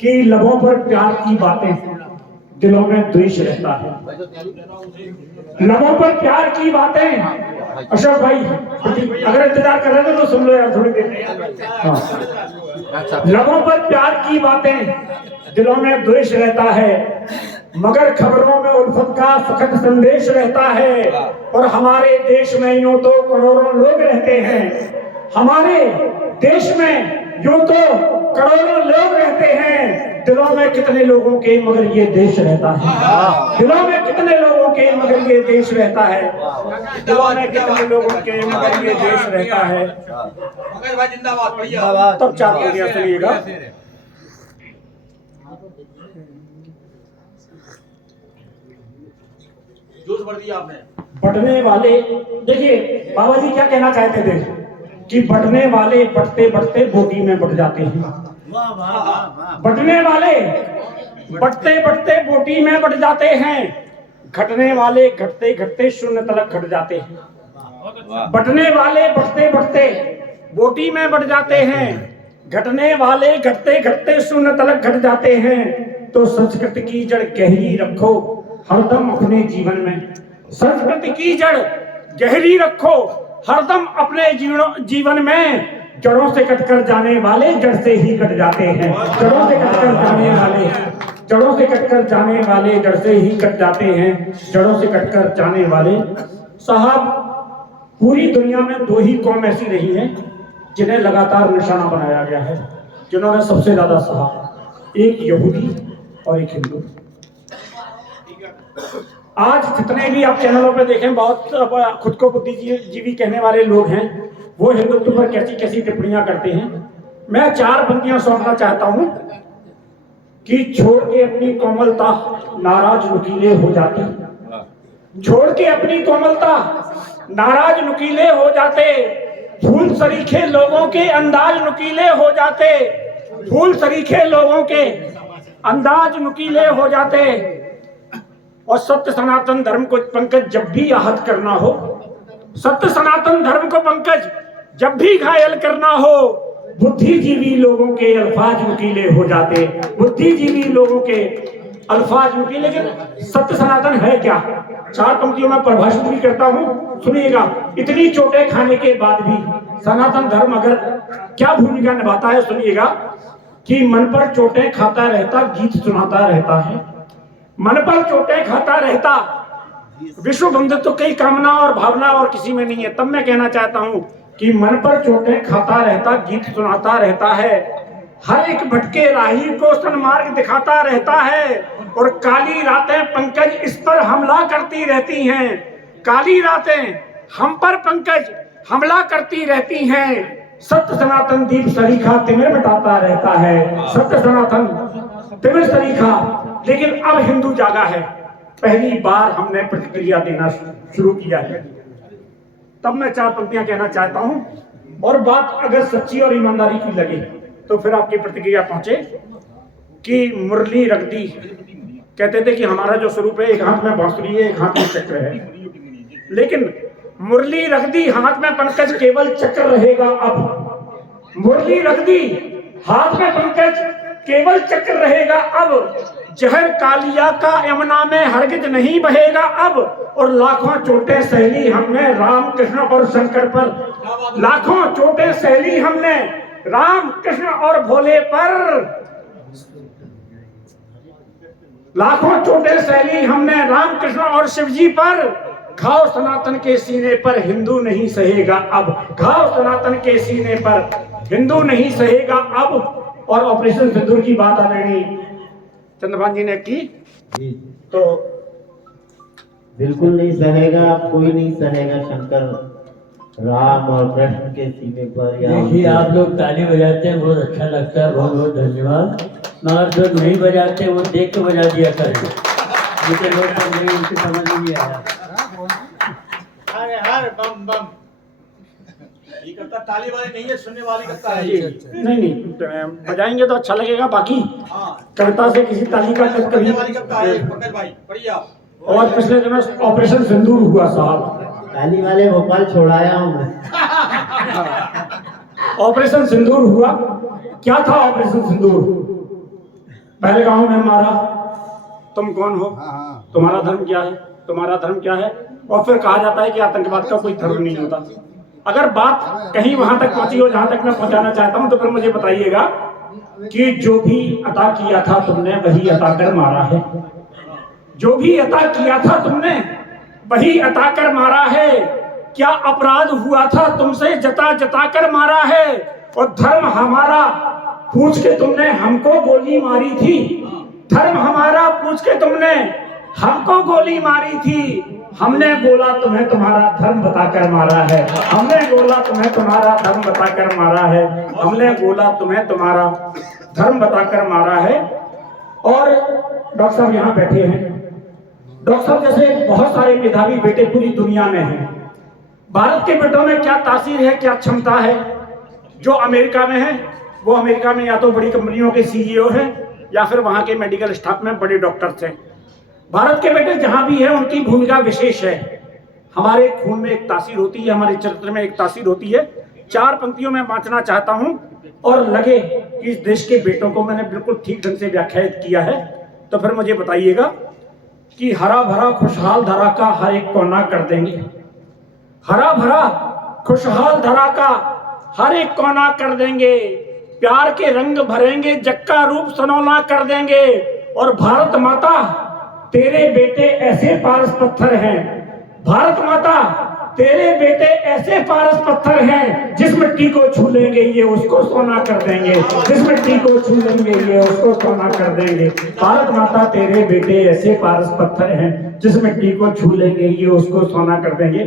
कि लबों पर प्यार की बातें, दिलों में द्वेष रहता है। लबों पर प्यार की बातें, अशोक भाई अगर इंतजार कर रहे हो तो सुन लो यार थोड़ी देर। हाँ। लबों पर प्यार की बातें, दिलों में द्वेष रहता है, मगर खबरों में उल्फत का सख्त संदेश रहता है। और हमारे देश में यूं तो करोड़ों लोग रहते हैं, हमारे देश में यूं तो करोड़ों लोग रहते हैं, दिलों में कितने लोगों के मगर ये देश रहता है। दिलों में कितने लोगों के मगर ये देश रहता है। दिलों में कितने लोगों के मगर ये देश रहता है। तब चार पंक्तियां सुनिएगा। जोश भर दिया आपने। बढ़ने वाले, देखिए बाबा जी क्या कहना चाहते थे कि बढ़ने वाले बढ़ते बढ़ते बोटी में बढ़ जाते हैं। बढ़ने वाले बढ़ते बढ़ते बोटी में बढ़ जाते हैं, घटने वाले घटते घटते शून्य तलक घट जाते हैं। बढ़ने वाले बढ़ते बढ़ते बोटी में बढ़ जाते हैं, घटने वाले घटते घटते शून्य तलक घट जाते हैं। तो संस्कृति की जड़ गहरी रखो हरदम अपने जीवन में, संस्कृति की जड़ गहरी रखो हरदम अपने जीवन में। जड़ों से कटकर जाने वाले जड़ से ही कट जाते हैं। जड़ों से कटकर जाने वाले, जड़ों से कटकर जाने वाले जड़ से ही कट जाते हैं। जड़ों से कटकर जाने वाले। साहब, पूरी दुनिया में दो ही कौम ऐसी रही है जिन्हें लगातार निशाना बनाया गया है, जिन्होंने सबसे ज्यादा सहा, एक यहूदी और एक हिंदू। आज जितने भी आप चैनलों पे देखें, बहुत खुद को बुद्धिजीवी कहने वाले लोग हैं, वो हिंदुत्व पर कैसी कैसी टिप्पणियां करते हैं। मैं चार पंक्तियां सौंपना चाहता हूं कि छोड़ के अपनी कोमलता नाराज नुकीले हो जाती, छोड़ के अपनी कोमलता नाराज नुकीले हो जाते, फूल सरीखे लोगों के अंदाज नुकीले हो जाते, फूल सरीखे लोगों के अंदाज नुकीले हो जाते। और सत्य सनातन धर्म को पंकज जब भी आहत करना हो, सत्य सनातन धर्म को पंकज जब भी घायल करना हो, बुद्धिजीवी लोगों के अल्फाज नुकीले हो जाते, बुद्धिजीवी लोगों के अल्फाज नुकीले। लेकिन सत्य सनातन है क्या? चार पंक्तियों में परिभाषित भी करता हूं, सुनिएगा। इतनी चोटें खाने के बाद भी सनातन धर्म अगर क्या भूमिका निभाता है, सुनिएगा कि मन पर चोटें खाता रहता, गीत सुनाता रहता है। मन पर चोटें खाता रहता, विश्व बंधुत्व कई कामना और भावना और किसी में नहीं है। तब मैं कहना चाहता हूं कि मन पर चोटें खाता रहता, गीत सुनाता रहता है, हर एक भटके राही को सन्मार्ग दिखाता रहता है। और काली रातें पंकज इस पर हमला करती रहती हैं, काली रातें हम पर पंकज हमला करती रहती हैं। सत्य सनातन दीप सरीखा तिमिर मिटाता रहता है, सत्य सनातन तिमिर सरीखा। लेकिन अब हिंदू जागा है, पहली बार हमने प्रतिक्रिया देना शुरू किया है। तब मैं चार पंक्तियां कहना चाहता हूं, और बात अगर सच्ची और ईमानदारी की लगे तो फिर आपकी प्रतिक्रिया पहुंचे। कि मुरली रख दी, कहते थे कि हमारा जो स्वरूप है, एक हाथ में बांसुरी है, एक हाथ में चक्र है। लेकिन मुरली रख दी हाथ में पंकज, केवल चक्र रहेगा अब। मुरली रख दी हाथ में पंकज, केवल चक्र रहेगा अब। जहर कालिया का यमुना में हरगिज नहीं बहेगा अब। और लाखों चोटें सहली हमने राम कृष्ण और शंकर पर, लाखों चोटें सहली हमने राम कृष्ण और भोले पर, लाखों चोटें सहली हमने राम कृष्ण और शिव जी पर। घाव सनातन के सीने पर हिंदू नहीं सहेगा अब, घाव सनातन के सीने पर हिंदू नहीं सहेगा अब। और ऑपरेशन सिंदूर की बात आदरणीय चंद्रभान जी ने की, तो बिल्कुल नहीं सहेगा, कोई नहीं सहेगा शंकर राम और कृष्ण के सीने पर। देखिए आप लोग ताली बजाते हैं, बहुत अच्छा लगता है, बहुत बहुत धन्यवाद। मगर जो नहीं बजाते वो देख के बजा दिया करें, जितने लोग नहीं उनकी समझ नहीं आया। बम बम ये करता, ताली वाले नहीं है, सुनने वाले करता है। नहीं नहीं बजाएंगे तो अच्छा लगेगा, बाकी कविता से किसी ताली का कभी करता है पंकज भाई, बढ़िया। और पिछले दिनों ऑपरेशन सिंदूर हुआ साहब, ताली वाले भोपाल छोड़ाया हूं मैं। ऑपरेशन सिंदूर हुआ, क्या था ऑपरेशन सिंदूर? पहले गांव में मारा, तुम कौन हो, तुम्हारा धर्म क्या है, तुम्हारा धर्म क्या है, और फिर कहा जाता है कि आतंकवाद का कोई धर्म नहीं होता। अगर बात कहीं वहां तक पहुंची हो जहां तक मैं पहुंचाना चाहता हूं, तो फिर मुझे बताइएगा कि जो भी अता किया था तुमने वही अता कर मारा है। जो भी अता किया था तुमने वही अता कर मारा है। क्या अपराध हुआ था तुमसे जता जता कर मारा है। और धर्म हमारा पूछ के तुमने हमको गोली मारी थी। धर्म हमारा पूछ के तुमने हमको गोली मारी थी। हमने बोला तुम्हें तुम्हारा धर्म बताकर मारा है। हमने बोला तुम्हें तुम्हारा धर्म बताकर मारा है। हमने बोला तुम्हें तुम्हारा धर्म बताकर मारा है। और डॉक्टर साहब यहाँ बैठे हैं। डॉक्टर साहब जैसे बहुत सारे मेधावी बेटे पूरी दुनिया में हैं। भारत के बेटों में क्या तासीर है, क्या क्षमता है। जो अमेरिका में है वो अमेरिका में या तो बड़ी कंपनियों के सीईओ हैं या फिर वहां के मेडिकल स्टाफ में बड़े डॉक्टर्स हैं। भारत के बेटे जहां भी हैं उनकी भूमिका विशेष है। हमारे खून में एक तासीर होती है, हमारे चरित्र में एक तासीर होती है। 4 पंक्तियों में बांटना चाहता हूं और लगे कि इस देश के बेटों को मैंने बिल्कुल ठीक ढंग से व्याख्यायित किया है तो फिर मुझे बताइएगा कि हरा भरा खुशहाल धरा का हर एक कोना कर देंगे। हरा भरा खुशहाल धरा का हर एक कोना कर देंगे। प्यार के रंग भरेंगे, जग का रूप सनौना कर देंगे। और भारत माता तेरे बेटे ऐसे पारस पत्थर हैं। भारत माता तेरे बेटे ऐसे पारस पत्थर हैं। जिस मिट्टी को छू लेंगे ये उसको सोना कर देंगे। जिस मिट्टी को छू लेंगे ये उसको सोना कर देंगे। भारत माता तेरे बेटे ऐसे पारस पत्थर हैं। जिस मिट्टी को छू लेंगे ये उसको सोना कर देंगे।